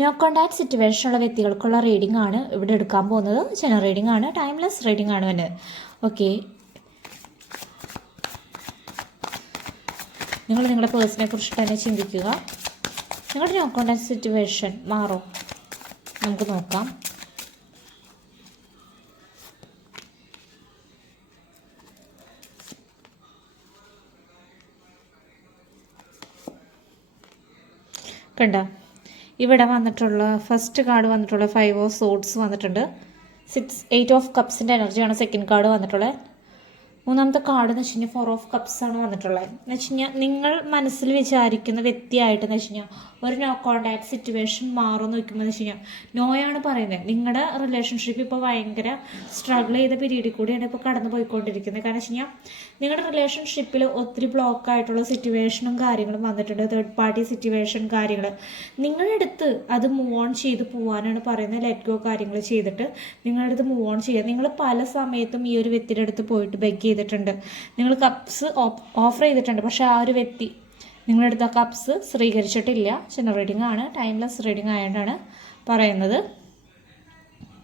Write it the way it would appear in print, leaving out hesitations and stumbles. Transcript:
No contact സിറ്റുവേഷനുള്ള വ്യക്തികൾക്കുള്ള reading ആണ് ഇവിടെ എടുക്കാൻ പോകുന്നത്. ജനറൽ റീഡിംഗ് ആണ്, ടൈംലെസ് റീഡിംഗ് ആണ് വരുന്നത്. ഓക്കെ, നിങ്ങൾ നിങ്ങളുടെ പേഴ്സണെ കുറിച്ച് തന്നെ ചിന്തിക്കുക. നിങ്ങളുടെ നോ കോണ്ടാക്ട് സിറ്റുവേഷൻ മാറും, നമുക്ക് നോക്കാം. കണ്ടോ, ഇവിടെ വന്നിട്ടുള്ള ഫസ്റ്റ് കാർഡ് വന്നിട്ടുള്ള 5 ഓഫ് സോഡ്സ് വന്നിട്ടുണ്ട്. 8 ഓഫ് കപ്സിൻ്റെ എനർജിയാണ് സെക്കൻഡ് കാർഡ് വന്നിട്ടുള്ളത്. മൂന്നാമത്തെ കാർഡ് എന്ന് വെച്ച് കഴിഞ്ഞാൽ 4 ഓഫ് കപ്സ് ആണ് വന്നിട്ടുള്ളത്. എന്ന് വെച്ച് കഴിഞ്ഞാൽ നിങ്ങൾ മനസ്സിൽ വിചാരിക്കുന്ന വ്യക്തിയായിട്ട് എന്ന് വെച്ച് കഴിഞ്ഞാൽ ഒരു നോ കോണ്ടാക്ട് സിറ്റുവേഷൻ മാറുമെന്ന് വയ്ക്കുമ്പോൾ എന്ന് വെച്ച് കഴിഞ്ഞാൽ നോയാണ് പറയുന്നത്. നിങ്ങളുടെ റിലേഷൻഷിപ്പ് ഇപ്പോൾ ഭയങ്കര സ്ട്രഗിൾ ചെയ്ത പീരീഡിൽ കൂടിയാണ് ഇപ്പോൾ കടന്നു പോയിക്കൊണ്ടിരിക്കുന്നത്. കാരണം വെച്ച് കഴിഞ്ഞാൽ നിങ്ങളുടെ റിലേഷൻഷിപ്പിൽ ഒത്തിരി ബ്ലോക്ക് ആയിട്ടുള്ള സിറ്റുവേഷനും കാര്യങ്ങളും വന്നിട്ടുണ്ട്. തേർഡ് പാർട്ടി സിറ്റുവേഷൻ കാര്യങ്ങൾ നിങ്ങളുടെ അടുത്ത് അത് മൂവ് ഓൺ ചെയ്ത് പോകാനാണ് പറയുന്നത്. ലെറ്റ് ഗോ കാര്യങ്ങൾ ചെയ്തിട്ട് നിങ്ങളുടെ അടുത്ത് മൂവ് ഓൺ ചെയ്യുക. നിങ്ങൾ പല സമയത്തും ഈ ഒരു വ്യക്തിയുടെ അടുത്ത് പോയിട്ട് ബെഗ് ചെയ്തിട്ടുണ്ട്. നിങ്ങൾ കപ്സ് ഓഫർ ചെയ്തിട്ടുണ്ട്, പക്ഷേ ആ ഒരു വ്യക്തി നിങ്ങളുടെ അടുത്ത് ആ കപ്സ് സ്വീകരിച്ചിട്ടില്ല. ജനറൽ റീഡിംഗ് ആണ്, ടൈംലെസ് റീഡിംഗ് ആയതുകൊണ്ടാണ് പറയുന്നത്.